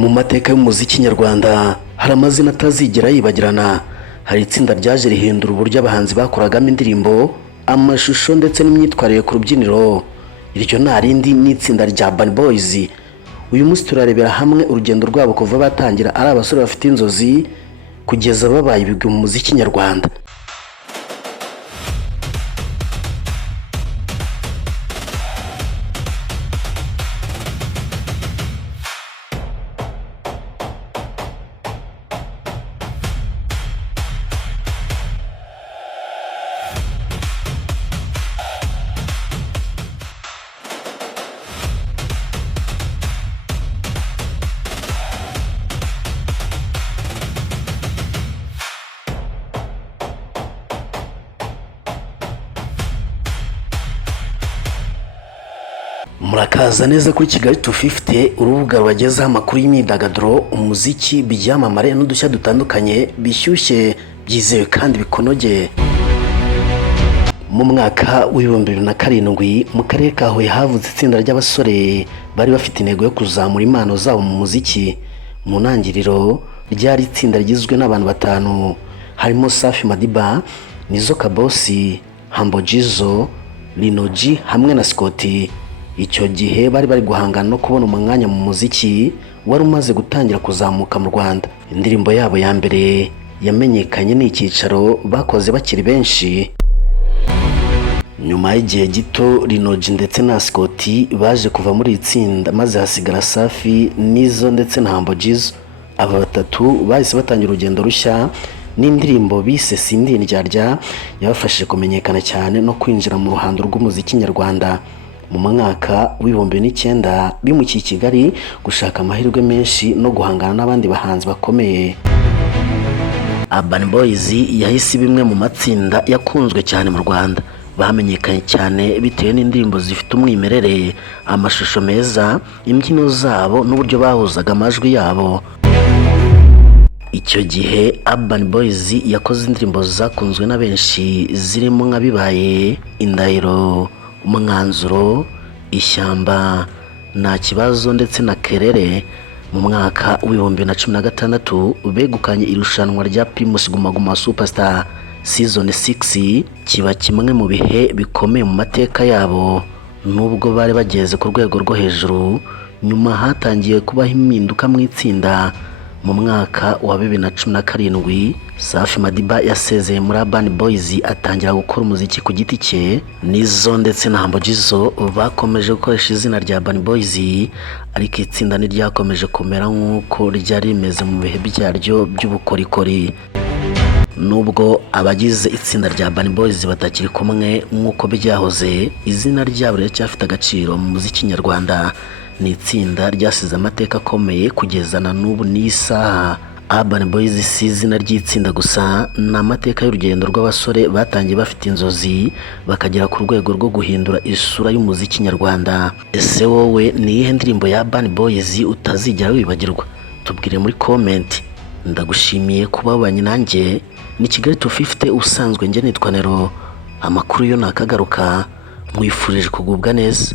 Mu mateka y'umuziki nyarwanda hari amazina atazigera yibagirana. Hari itsinda ryaje rihindura uburyo abahanzi bakoragamo indirimbo, amashusho ndetse n'imyitwarire ku rubyiniro. Iryo nta rindi ni itsinda rya Urban Boys. Uyu munsi turarebera hamwe urugendo rwabo kuva batangira ari abasore bafite inzozi kugeza babaye ibigwi mu muziki nyarwanda. Murakaza neza kuri Kigali 250, urubuga rubagezaho amakuru y'imyidagaduro, umuziki, byamamare n'udushya dutandukanye bishyushye, byizewe kandi bikonogeye. Mu mwaka w'2007 mu karere ka Huye havutse itsinda ry'abasore bari bafite intego yo kuzamura impano zabo mu muziki. Mu ntangiriro ryari itsinda rigizwe n'abantu batanu, harimo Safi Madiba, Nizo Kabosi, Humble Jizzo, Lino G hamwe na Scotty. Icyo gihe bari guhangana no kubona umwanya mu muziki wari umaze gutangira kuzamuka mu Rwanda. Indirimbo yabo ya mbere yamenyekanye ni Icyicaro, bakoze bakiri benshi. Nyuma y'igihe gito Lino G ndetse na Scotty baje kuva muri itsinda, maze hasigara Safi, Nizo ndetse na Humble Jizzo. Aba batatu bahise batangira urugendo rushya n'indirimbo bise Sindi Indyarya, yabafashije kumenyekana cyane no kwinjira mu ruhando rw'umuziki nyarwanda. Mu mwaka w'2009 bimukiye i Kigali gushaka amahirwe menshi no guhangana n'abandi bahanzi bakomeye. Urban Boys yahise bimwe mu matsinda yakunzwe cyane mu Rwanda. Bamenyekanye cyane bitewe n'indirimbo zifite umwimerere, amashusho meza, imbyino zabo n'uburyo bahuzaga amajwi yabo. Icyo gihe Urban Boys yakoze indirimbo zakunzwe na benshi zirimo nka Bibaye, Indahiro, Umwanzuro, Ishyamba, Nta Kibazo ndetse na Kerere. Mu mwaka w'2016 begukanye irushanwa rya Primus Guma Guma Superstar Season 6, kiba kimwe mu bihe bikomeye mu mateka yabo. Nubwo bari bageze ku rwego rwo hejuru, nyuma hatangiye kubaho impinduka mu itsinda. Mu mwaka wa 2017 Safi Madiba yasezeye muri Urban Boys atangira gukora umuziki ku giti cye. Nizo ndetse na Humble Jizzo bakomeje gukoresha izina rya Urban Boys, ariko itsinda ntiryakomeje kumera nk'uko ryari rimeze mu bihe byaryo by'ubukorikori. Nubwo abagize itsinda rya Urban Boys batakiri kumwe nk'uko byahoze, izina ryabo riracyafite agaciro mu muziki nyarwanda. Ni itsinda ryasize amateka akomeye kugeza na n'ubu n'isaha. Urban Boys si izina ry'itsinda gusa, ni amateka y'urugendo rw'abasore batangiye bafite inzozi bakagera ku rwego rwo guhindura isura y'umuziki nyarwanda. Ese wowe ni iyihe ndirimbo ya Urban Boys utazigera wibagirwa? Tubwire muri comment. Ndagushimiye kuba wabanye nanjye. Ni Kigali 250, usanzwe njye nitwa Nero. Amakuru yo nakagaruka, mwifurije kugubwa neza.